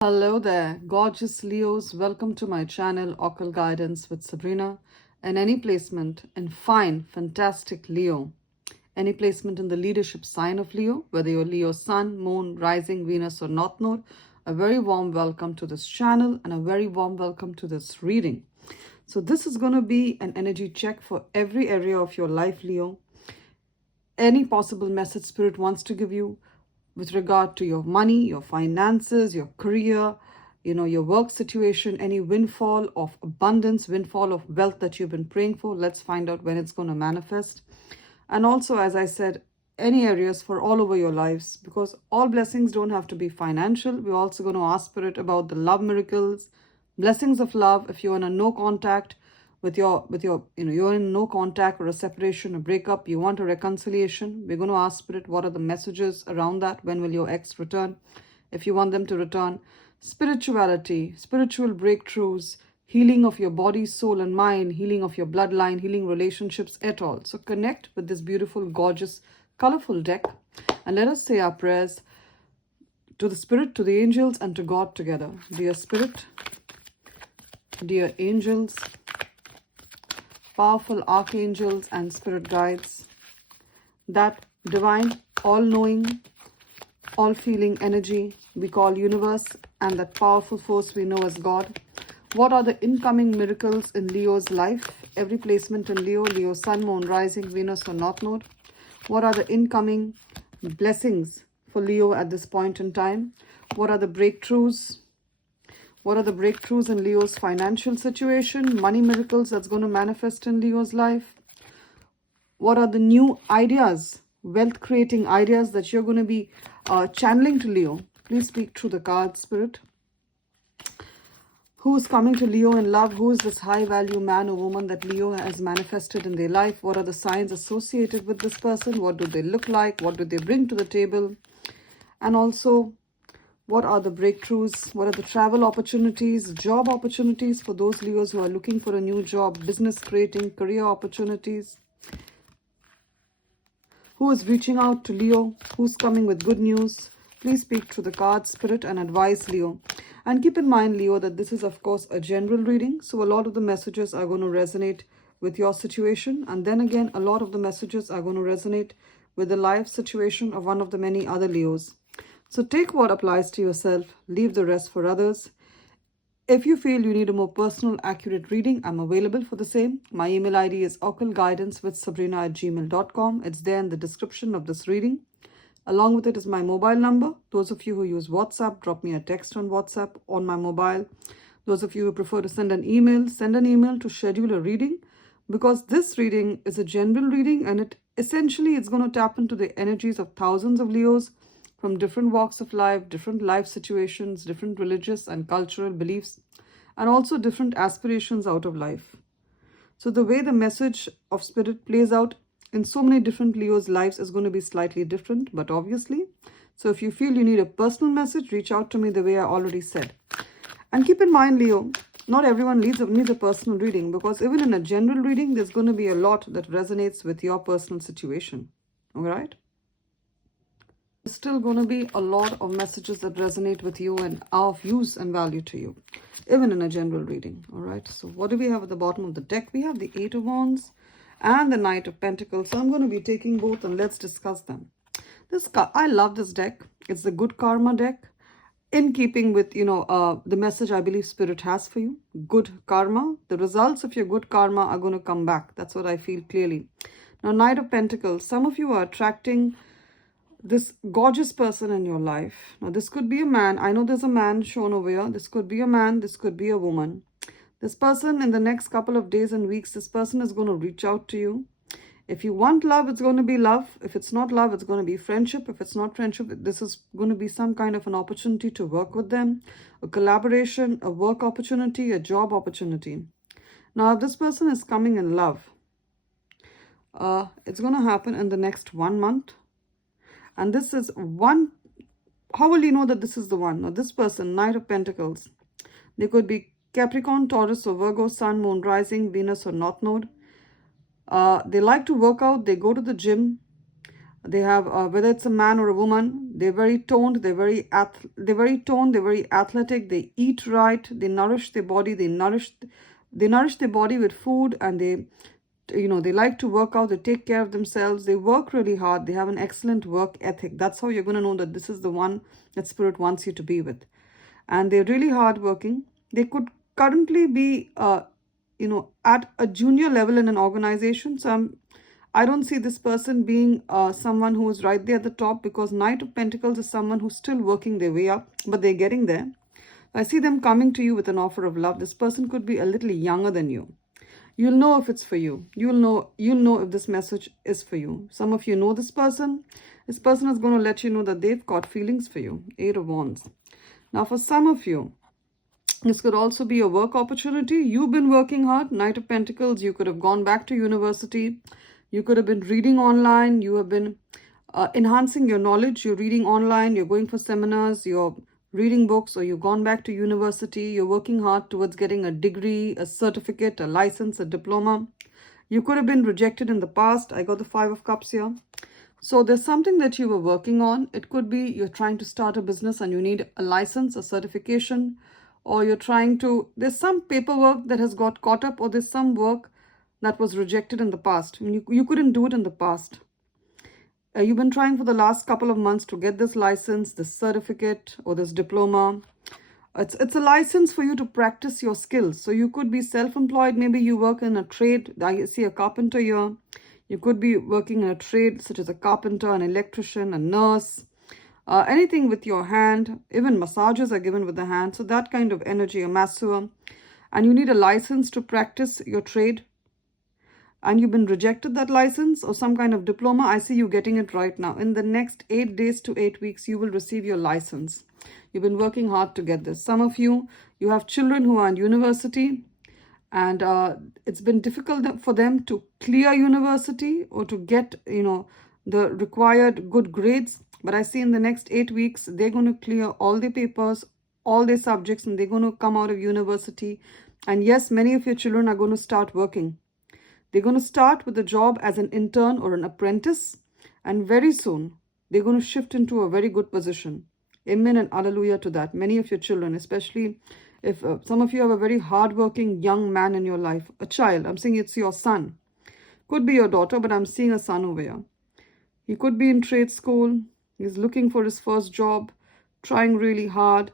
Hello there, gorgeous Leos. Welcome to my channel, Occult Guidance with Sabrina. And any placement in fine, fantastic Leo, any placement in the leadership sign of Leo, whether you're Leo Sun, Moon, Rising, Venus, or North Node, a very warm welcome to this channel and a very warm welcome to this reading. So this is going to be an energy check for every area of your life, Leo. Any possible message Spirit wants to give you with regard to your money, your finances, your career, your work situation, any windfall of abundance, windfall of wealth that you've been praying for. Let's find out when it's going to manifest. And also, as I said, any areas for all over your lives, because all blessings don't have to be financial. We're also going to ask Spirit about the love miracles, blessings of love. If you're in a no contact with your you're in no contact or a separation, a breakup, you want a reconciliation, we're going to ask Spirit, what are the messages around that? When will your ex return, if you want them to return? Spirituality, spiritual breakthroughs, healing of your body, soul, and mind, healing of your bloodline, healing relationships at all. So connect with this beautiful, gorgeous, colorful deck, and let us say our prayers to the Spirit, to the angels, and to God together. Dear Spirit, dear angels, powerful archangels and spirit guides, that divine, all-knowing, all-feeling energy we call universe, and that powerful force we know as God. What are the incoming miracles in Leo's life? Every placement in Leo, Leo Sun, Moon, Rising, Venus, or North Node. What are the incoming blessings for Leo at this point in time? What are the breakthroughs? What are the breakthroughs in Leo's financial situation? Money miracles that's going to manifest in Leo's life? What are the new ideas, wealth creating ideas that you're going to be channeling to Leo? Please speak through the cards, Spirit. Who is coming to Leo in love? Who is this high value man or woman that Leo has manifested in their life? What are the signs associated with this person? What do they look like? What do they bring to the table? And also, what are the breakthroughs? What are the travel opportunities, job opportunities for those Leos who are looking for a new job, business creating, career opportunities? Who is reaching out to Leo? Who's coming with good news? Please speak through the cards, Spirit, and advise Leo. And keep in mind, Leo, that this is, of course, a general reading. So a lot of the messages are going to resonate with your situation. And then again, a lot of the messages are going to resonate with the life situation of one of the many other Leos. So take what applies to yourself, leave the rest for others. If you feel you need a more personal, accurate reading, I'm available for the same. My email ID is occultguidancewithsabrina@gmail.com. It's there in the description of this reading. Along with it is my mobile number. Those of you who use WhatsApp, drop me a text on WhatsApp on my mobile. Those of you who prefer to send an email to schedule a reading, because this reading is a general reading, and it's going to tap into the energies of thousands of Leos from different walks of life, different life situations, different religious and cultural beliefs, and also different aspirations out of life. So the way the message of Spirit plays out in so many different Leos' lives is going to be slightly different, but obviously. So if you feel you need a personal message, reach out to me the way I already said. And keep in mind, Leo, not everyone needs a personal reading, because even in a general reading, there's going to be a lot that resonates with your personal situation. All right? There's still going to be a lot of messages that resonate with you and are of use and value to you, even in a general reading. All right? So what do we have at the bottom of the deck? We have the Eight of Wands and the Knight of Pentacles. So I'm going to be taking both, and let's discuss them. I love this deck. It's the good karma deck, in keeping with the message I believe Spirit has for you. Good karma. The results of your good karma are going to come back. That's what I feel clearly. Now, Knight of Pentacles. Some of you are attracting this gorgeous person in your life. Now, this could be a man. I know there's a man shown over here. This could be a man. This could be a woman. This person, in the next couple of days and weeks, this person is going to reach out to you. If you want love, it's going to be love. If it's not love, it's going to be friendship. If it's not friendship, this is going to be some kind of an opportunity to work with them, a collaboration, a work opportunity, a job opportunity. Now, if this person is coming in love, it's going to happen in the next 1 month. And this is one. How will you know that this is the one? Now, this person, Knight of Pentacles, they could be Capricorn, Taurus, or Virgo, Sun, Moon, Rising, Venus, or North Node. They like to work out. They go to the gym. They have, whether it's a man or a woman, they're very toned, they're very athletic, they eat right, they nourish their body, they nourish their body with food, and they like to work out, they take care of themselves, they work really hard, they have an excellent work ethic. That's how you're going to know that this is the one that Spirit wants you to be with. And they're really hardworking. They could currently be, at a junior level in an organization. So I don't see this person being someone who is right there at the top, because Knight of Pentacles is someone who's still working their way up, but they're getting there. I see them coming to you with an offer of love. This person could be a little younger than you. You'll know if it's for you. You'll know if this message is for you. Some of you know this person. This person is going to let you know that they've got feelings for you. 8 of Wands. Now, for some of you, this could also be a work opportunity. You've been working hard. Knight of Pentacles. You could have gone back to university. You could have been reading online. You have been enhancing your knowledge. You're reading online. You're going for seminars. You're reading books, or you've gone back to university. You're working hard towards getting a degree, a certificate, a license, a diploma. You could have been rejected in the past. I got the 5 of Cups here. So there's something that you were working on. It could be you're trying to start a business and you need a license, a certification, or there's some paperwork that has got caught up, or there's some work that was rejected in the past. I mean, you couldn't do it in the past. You've been trying for the last couple of months to get this license, this certificate, or this diploma. It's a license for you to practice your skills. So you could be self-employed. Maybe you work in a trade. I see a carpenter here. You could be working in a trade such as a carpenter, an electrician, a nurse, anything with your hand. Even massages are given with the hand. So that kind of energy, a masseur. And you need a license to practice your trade. And you've been rejected that license or some kind of diploma. I see you getting it right now. In the next 8 days to 8 weeks, you will receive your license. You've been working hard to get this. Some of you have children who are in university, and it's been difficult for them to clear university or to get, the required good grades. But I see in the next 8 weeks, they're going to clear all their papers, all their subjects, and they're going to come out of university. And yes, many of your children are going to start working. They're going to start with a job as an intern or an apprentice, and very soon they're going to shift into a very good position. Amen and hallelujah to that. Many of your children, especially if some of you have a very hardworking young man in your life, a child. I'm saying it's your son. Could be your daughter, but I'm seeing a son over here. He could be in trade school. He's looking for his first job, trying really hard,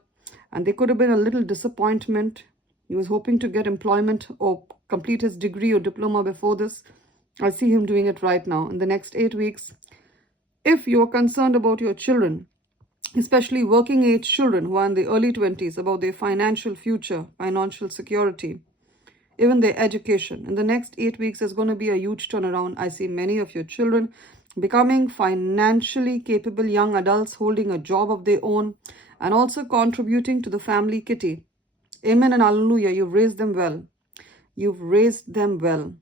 and there could have been a little disappointment. He was hoping to get employment or complete his degree or diploma before this. I see him doing it right now in the next 8 weeks. If you're concerned about your children, especially working age children who are in the early 20s, about their financial future, financial security, even their education, in the next 8 weeks, there's going to be a huge turnaround. I see many of your children becoming financially capable young adults, holding a job of their own, and also contributing to the family kitty. Amen and hallelujah. You've raised them well. You've raised them well.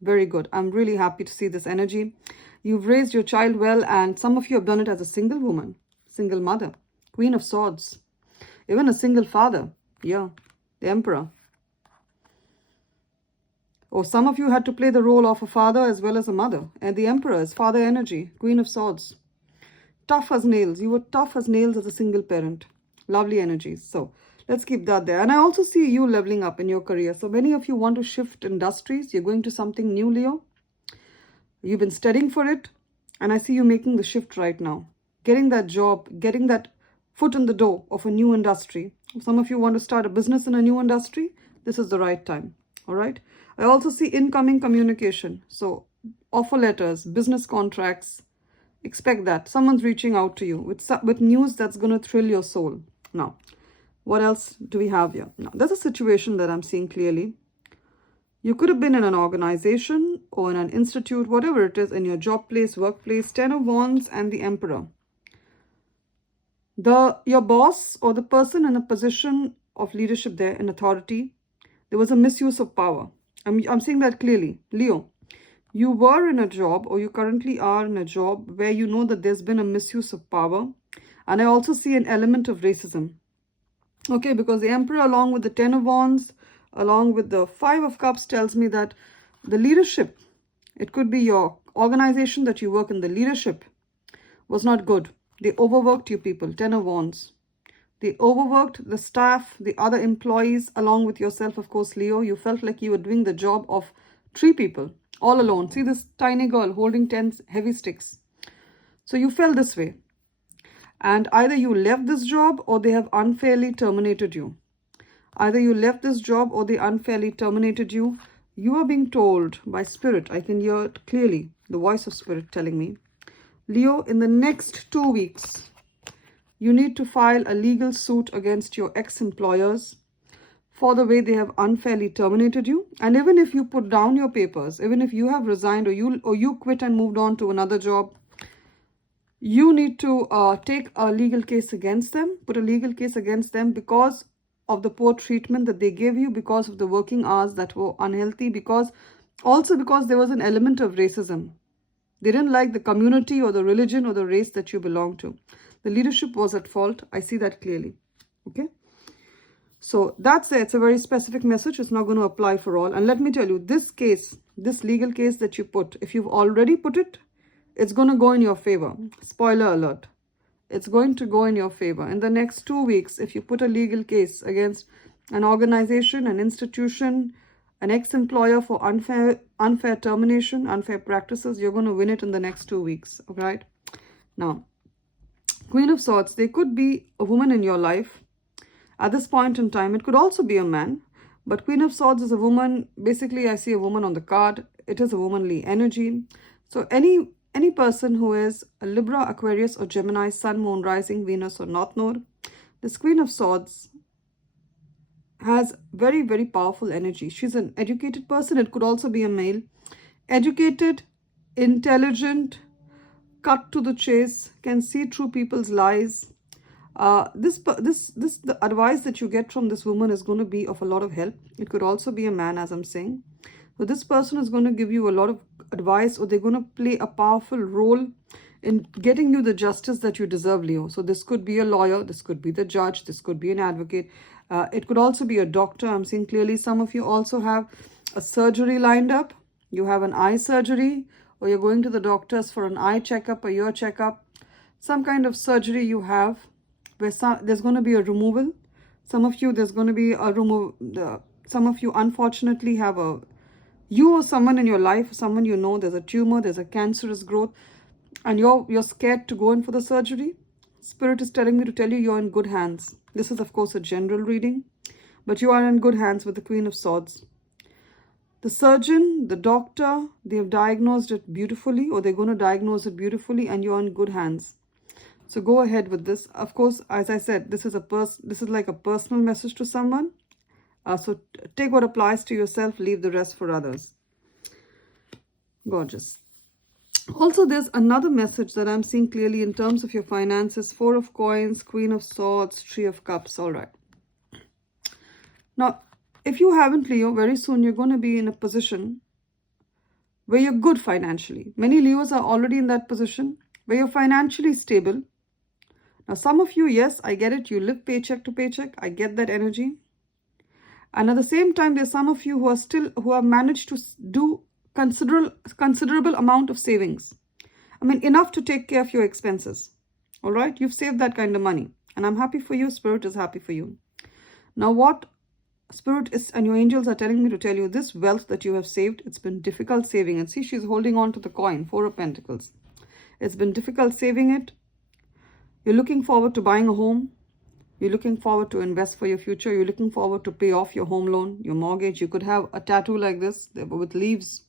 Very good. I'm really happy to see this energy. You've raised your child well, and some of you have done it as a single woman, single mother, Queen of Swords, even a single father. Yeah, the Emperor. Or some of you had to play the role of a father as well as a mother. And the Emperor is father energy, Queen of Swords. Tough as nails. You were tough as nails as a single parent. Lovely energies. So let's keep that there. And I also see you leveling up in your career. So many of you want to shift industries. You're going to something new, Leo. You've been studying for it. And I see you making the shift right now. Getting that job, getting that foot in the door of a new industry. Some of you want to start a business in a new industry. This is the right time. All right. I also see incoming communication. So offer letters, business contracts. Expect that. Someone's reaching out to you with news that's going to thrill your soul. Now, what else do we have here? Now, there's a situation that I'm seeing clearly. You could have been in an organization or in an institute, whatever it is, in your job place, workplace. 10 of Wands and the Emperor. Your boss or the person in a position of leadership there, in authority, there was a misuse of power. I'm seeing that clearly. Leo, you were in a job, or you currently are in a job where you know that there's been a misuse of power. And I also see an element of racism. Okay, because the Emperor, along with the 10 of Wands, along with the 5 of Cups, tells me that the leadership, it could be your organization that you work in, the leadership was not good. They overworked you people. 10 of Wands. They overworked the staff, the other employees, along with yourself, of course, Leo. You felt like you were doing the job of 3 people all alone. See this tiny girl holding 10 heavy sticks. So you felt this way. And either you left this job or they have unfairly terminated you. Either you left this job or they unfairly terminated you. You are being told by Spirit, I can hear it clearly, the voice of Spirit telling me, Leo, in the next 2 weeks, you need to file a legal suit against your ex-employers for the way they have unfairly terminated you. And even if you put down your papers, even if you have resigned or you quit and moved on to another job, you need to take a legal case against them, put a legal case against them because of the poor treatment that they gave you, because of the working hours that were unhealthy, because there was an element of racism. They didn't like the community or the religion or the race that you belong to. The leadership was at fault. I see that clearly. Okay. So that's it. It's a very specific message. It's not going to apply for all. And let me tell you, this case, this legal case that you put, if you've already put it, it's going to go in your favor. Spoiler alert. It's going to go in your favor. In the next 2 weeks, if you put a legal case against an organization, an institution, an ex-employer for unfair termination, unfair practices, you're going to win it in the next 2 weeks. All right. Now, Queen of Swords, there could be a woman in your life at this point in time. It could also be a man, but Queen of Swords is a woman. Basically, I see a woman on the card. It is a womanly energy. So any person who is a Libra, Aquarius, or Gemini, Sun, Moon, Rising, Venus, or North Node, this Queen of Swords has very, very powerful energy. She's an educated person. It could also be a male. Educated, intelligent, cut to the chase, can see through people's lies. The advice that you get from this woman is going to be of a lot of help. It could also be a man, as I'm saying. So this person is going to give you a lot of advice, or they're going to play a powerful role in getting you the justice that you deserve, Leo. So this could be a lawyer, this could be the judge, this could be an advocate. It could also be a doctor. I'm seeing clearly some of you also have a surgery lined up. You have an eye surgery, or you're going to the doctors for an eye checkup, a ear checkup. Some kind of surgery you have where there's going to be a removal. Some of you, there's going to be a removal. Some of you, unfortunately, have you or someone in your life, someone you know, there's a tumor, there's a cancerous growth, and you're scared to go in for the surgery. Spirit is telling me to tell you you're in good hands. This is, of course, a general reading, but you are in good hands with the Queen of Swords. The surgeon, the doctor, they have diagnosed it beautifully, or they're going to diagnose it beautifully, and you're in good hands. So go ahead with this. Of course, as I said, this is like a personal message to someone. So take what applies to yourself, leave the rest for others. Gorgeous. Also, there's another message that I'm seeing clearly in terms of your finances. 4 of Coins, Queen of Swords, 3 of Cups. All right. Now, if you haven't, Leo, very soon you're going to be in a position where you're good financially. Many Leos are already in that position where you're financially stable. Now, some of you, yes, I get it. You live paycheck to paycheck. I get that energy. And at the same time, there's some of you who have managed to do considerable amount of savings. I mean, enough to take care of your expenses. All right. You've saved that kind of money. And I'm happy for you. Spirit is happy for you. Now, what Spirit is and your angels are telling me to tell you, this wealth that you have saved, it's been difficult saving it. See, she's holding on to the coin, 4 of Pentacles. It's been difficult saving it. You're looking forward to buying a home. You're looking forward to invest for your future. You're looking forward to pay off your home loan, your mortgage. You could have a tattoo like this with leaves.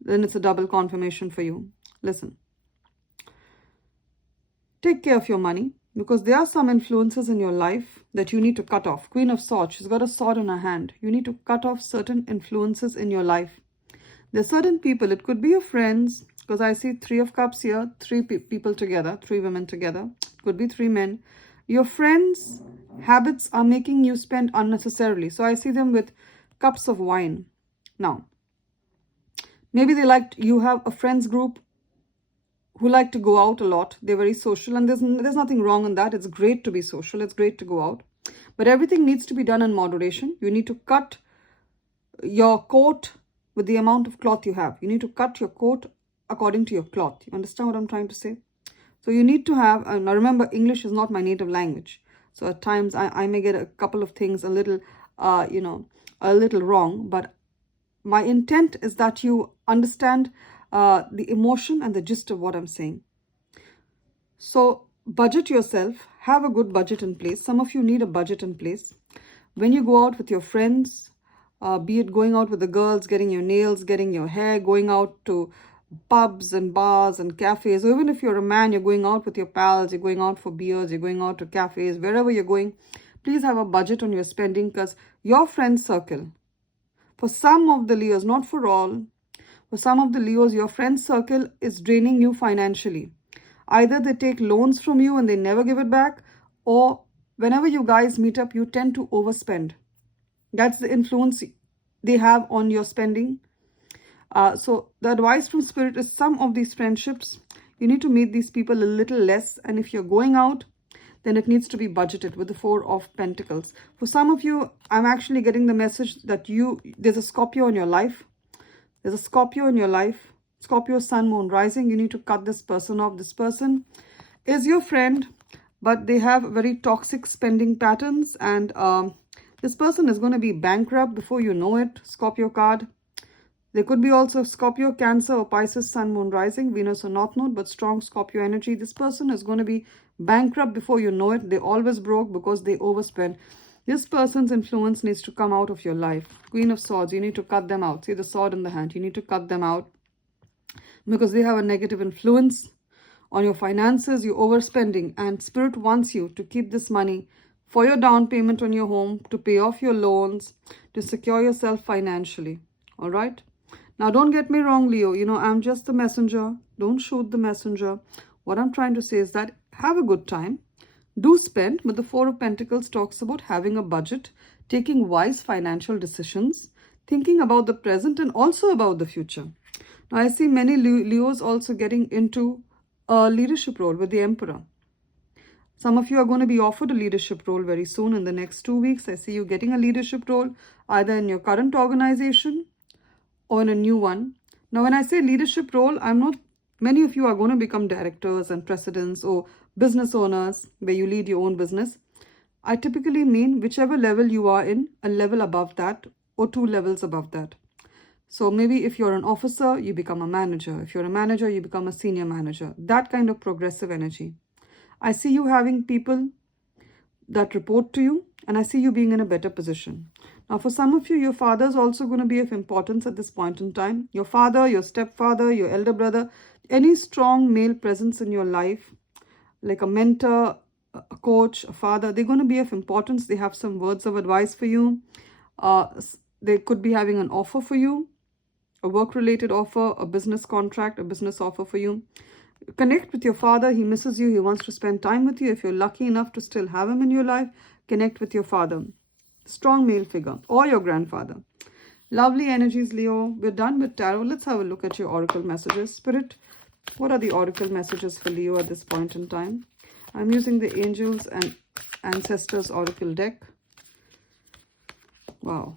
Then it's a double confirmation for you. Listen. Take care of your money, because there are some influences in your life that you need to cut off. Queen of Swords, she's got a sword in her hand. You need to cut off certain influences in your life. There's certain people, it could be your friends, because I see 3 of Cups here, 3 people together, 3 women together. It could be 3 men. Your friends' habits are making you spend unnecessarily. So I see them with cups of wine. Now, maybe you have a friends group who like to go out a lot. They're very social, and there's nothing wrong in that. It's great to be social. It's great to go out. But everything needs to be done in moderation. You need to cut your coat with the amount of cloth you have. You need to cut your coat according to your cloth. You understand what I'm trying to say? So you need to have, now remember, English is not my native language. So at times I may get a couple of things a little, a little wrong. But my intent is that you understand the emotion and the gist of what I'm saying. So budget yourself, have a good budget in place. Some of you need a budget in place. When you go out with your friends, be it going out with the girls, getting your nails, getting your hair, going out to pubs and bars and cafes, or even if you're a man, you're going out with your pals, you're going out for beers, you're going out to cafes, wherever you're going, please have a budget on your spending, because your friend circle, for some of the Leos, not for all, for some of the Leos, your friend circle is draining you financially. Either they take loans from you and they never give it back, or whenever you guys meet up, you tend to overspend. That's the influence they have on your spending. So the advice from Spirit is some of these friendships, you need to meet these people a little less. And if you're going out, then it needs to be budgeted with the Four of Pentacles. For some of you, I'm actually getting the message that there's a Scorpio in your life. There's a Scorpio in your life. Scorpio, Sun, Moon, Rising. You need to cut this person off. This person is your friend, but they have very toxic spending patterns. And this person is going to be bankrupt before you know it. Scorpio card. There could be also Scorpio, Cancer, or Pisces, Sun, Moon, Rising, Venus or North Node, but strong Scorpio energy. This person is going to be bankrupt before you know it. They always broke because they overspend. This person's influence needs to come out of your life. Queen of Swords, you need to cut them out. See the sword in the hand. You need to cut them out because they have a negative influence on your finances. You're overspending, and Spirit wants you to keep this money for your down payment on your home, to pay off your loans, to secure yourself financially. All right? Now, don't get me wrong, Leo. I'm just the messenger. Don't shoot the messenger. What I'm trying to say is that have a good time. Do spend, but the Four of Pentacles talks about having a budget, taking wise financial decisions, thinking about the present and also about the future. Now, I see many Leos also getting into a leadership role with the Emperor. Some of you are going to be offered a leadership role very soon in the next 2 weeks. I see you getting a leadership role either in your current organization or in a new one. Now, when I say leadership role, many of you are going to become directors and presidents or business owners where you lead your own business. I typically mean whichever level you are in, a level above that or 2 levels above that. So maybe if you're an officer, you become a manager. If you're a manager, you become a senior manager. That kind of progressive energy. I see you having people that report to you, and I see you being in a better position. Now, for some of you, your father is also going to be of importance at this point in time. Your father, your stepfather, your elder brother, any strong male presence in your life, like a mentor, a coach, a father, they're going to be of importance. They have some words of advice for you. They could be having an offer for you, a work-related offer, a business contract, a business offer for you. Connect with your father. He misses you. He wants to spend time with you. If you're lucky enough to still have him in your life, connect with your father. Strong male figure or your grandfather. Lovely energies, Leo. We're done with tarot. Let's have a look at your oracle messages. Spirit, what are the oracle messages for Leo at this point in time? I'm using the Angels and Ancestors Oracle deck. Wow.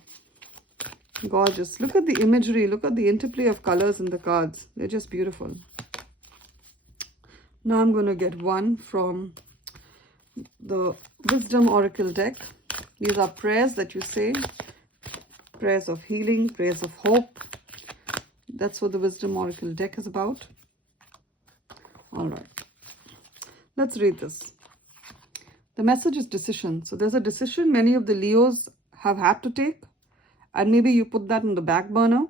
Gorgeous. Look at the imagery. Look at the interplay of colors in the cards. They're just beautiful. Now I'm going to get one from the Wisdom Oracle deck. These are prayers that you say. Prayers of healing, prayers of hope. That's what the Wisdom Oracle deck is about. All right. Let's read this. The message is decision. So there's a decision many of the Leos have had to take. And maybe you put that in the back burner.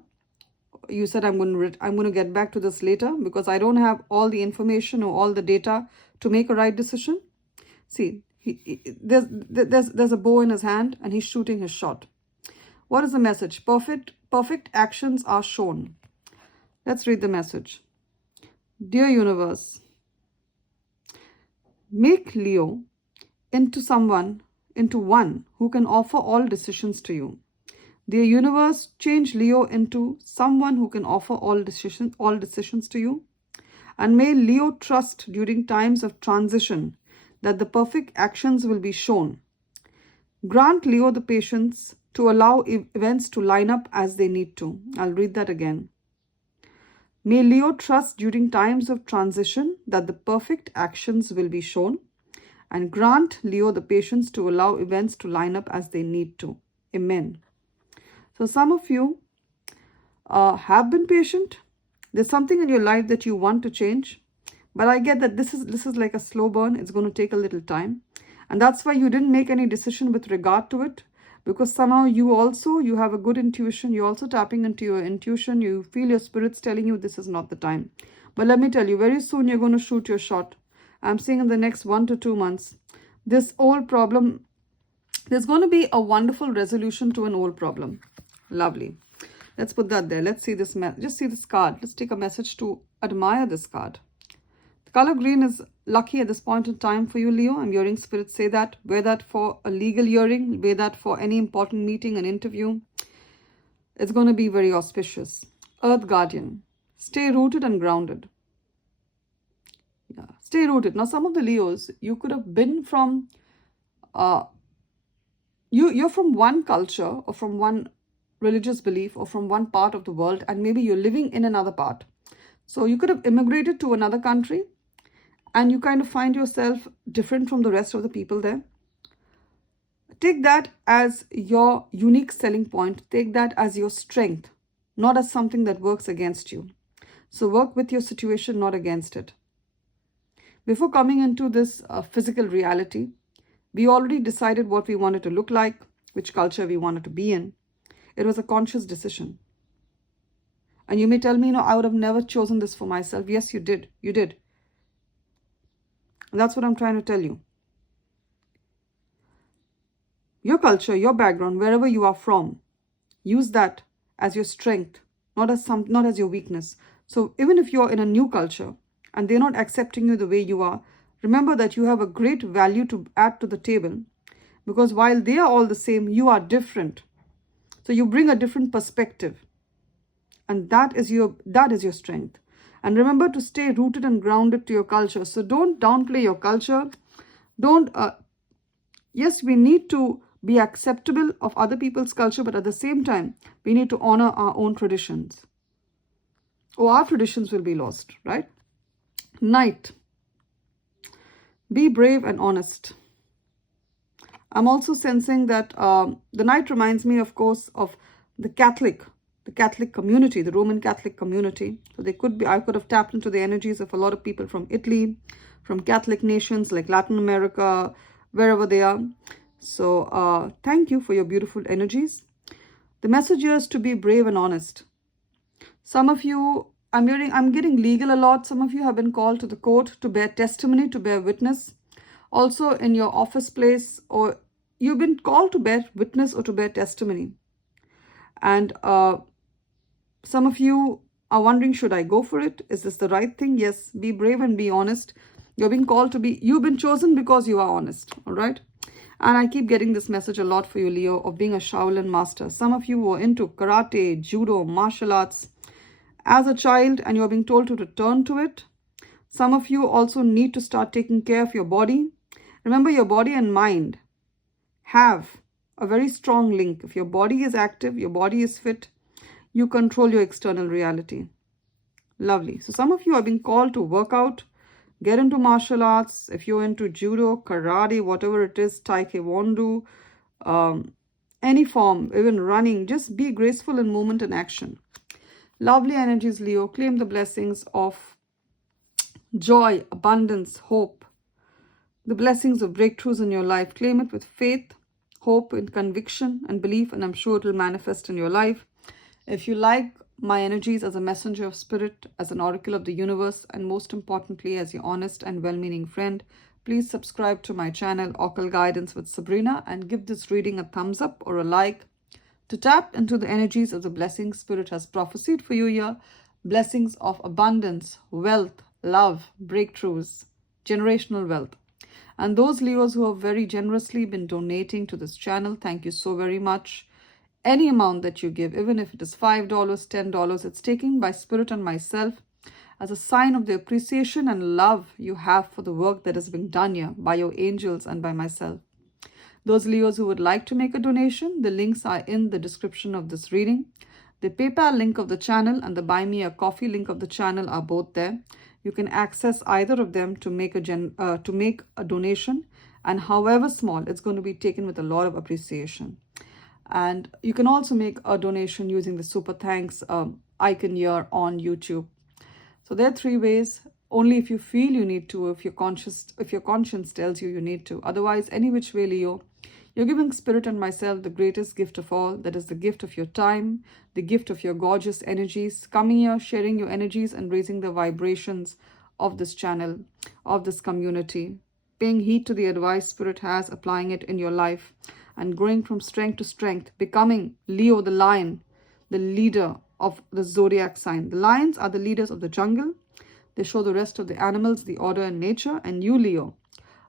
You said, I'm going to get back to this later because I don't have all the information or all the data to make a right decision. See, there's a bow in his hand and he's shooting his shot. What is the message? Perfect actions are shown. Let's read the message. Dear universe, make Leo into one who can offer all decisions to you. Dear universe, change Leo into someone who can offer all decisions to you. And may Leo trust during times of transition that the perfect actions will be shown. Grant Leo the patience to allow events to line up as they need to. I'll read that again. May Leo trust during times of transition that the perfect actions will be shown, and grant Leo the patience to allow events to line up as they need to. Amen. So some of you have been patient. There's something in your life that you want to change, but I get that this is like a slow burn. It's going to take a little time, and that's why you didn't make any decision with regard to it, because somehow you have a good intuition. You're also tapping into your intuition. You feel your spirit's telling you this is not the time. But let me tell you, very soon you're going to shoot your shot. I'm saying in the next 1 to 2 months, this old problem, there's going to be a wonderful resolution to an old problem. Lovely. Let's put that there. Let's see this. Just see this card. Let's take a message to admire this card. The color green is lucky at this point in time for you, Leo. I'm hearing spirit say that. Wear that for a legal hearing. Wear that for any important meeting, an interview. It's going to be very auspicious. Earth Guardian. Stay rooted and grounded. Yeah, stay rooted. Now, some of the Leos, you could have been from, you're from one culture or from one religious belief or from one part of the world, and maybe you're living in another part. So you could have immigrated to another country and you kind of find yourself different from the rest of the people there. Take that as your unique selling point. Take that as your strength, not as something that works against you. So work with your situation, not against it. Before coming into this physical reality, we already decided what we wanted to look like, which culture we wanted to be in. It was a conscious decision. And you may tell me, no, I would have never chosen this for myself. Yes, you did. You did. And that's what I'm trying to tell you. Your culture, your background, wherever you are from, use that as your strength, not as your weakness. So even if you're in a new culture and they're not accepting you the way you are, remember that you have a great value to add to the table, because while they are all the same, you are different. So you bring a different perspective, and that is your strength. And remember to stay rooted and grounded to your culture. So don't downplay your culture. Yes, we need to be acceptable of other people's culture, but at the same time, we need to honor our own traditions, or our traditions will be lost, right? Knight. Be brave and honest. I'm also sensing that the Knight reminds me, of course, of the Catholic community, the Roman Catholic community. So I could have tapped into the energies of a lot of people from Italy, from Catholic nations like Latin America, wherever they are. So thank you for your beautiful energies. The message here is to be brave and honest. Some of you, I'm getting legal a lot. Some of you have been called to the court to bear testimony, to bear witness. Also in your office place, or you've been called to bear witness or to bear testimony. And some of you are wondering, should I go for it? Is this the right thing? Yes, be brave and be honest. You've been chosen because you are honest, all right? And I keep getting this message a lot for you, Leo, of being a Shaolin master. Some of you were into karate, judo, martial arts as a child, and you're being told to return to it. Some of you also need to start taking care of your body. Remember, your body and mind have a very strong link. If your body is active, your body is fit, you control your external reality. Lovely. So some of you are being called to work out, get into martial arts. If you're into judo, karate, whatever it is, taekwondo, any form, even running, just be graceful in movement and action. Lovely energies, Leo. Claim the blessings of joy, abundance, hope, the blessings of breakthroughs in your life. Claim it with faith, hope, and conviction and belief, and I'm sure it will manifest in your life. If you like my energies as a messenger of spirit, as an oracle of the universe, and most importantly, as your honest and well-meaning friend, please subscribe to my channel, Occult Guidance with Sabrina, and give this reading a thumbs up or a like to tap into the energies of the blessings Spirit has prophesied for you here. Blessings of abundance, wealth, love, breakthroughs, generational wealth. And those Leos who have very generously been donating to this channel, thank you so very much. Any amount that you give, even if it is $5, $10, it's taken by Spirit and myself as a sign of the appreciation and love you have for the work that has been done here by your angels and by myself. Those Leos who would like to make a donation, the links are in the description of this reading. The PayPal link of the channel and the Buy Me a Coffee link of the channel are both there. You can access either of them to make a donation, and however small, it's going to be taken with a lot of appreciation. And you can also make a donation using the super thanks icon here on YouTube. So there are 3 ways. Only if you feel you need to, if your conscience tells you need to. Otherwise, any which way, Leo, you're giving Spirit and myself the greatest gift of all. That is the gift of your time, the gift of your gorgeous energies, coming here, sharing your energies and raising the vibrations of this channel, of this community, paying heed to the advice Spirit has, applying it in your life, and growing from strength to strength, becoming Leo the lion, the leader of the zodiac sign. The lions are the leaders of the jungle. They show the rest of the animals the order and nature, and you, Leo,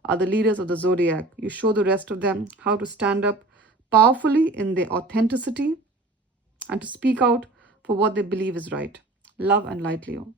are the leaders of the zodiac. You show the rest of them how to stand up powerfully in their authenticity and to speak out for what they believe is right. Love and light, Leo.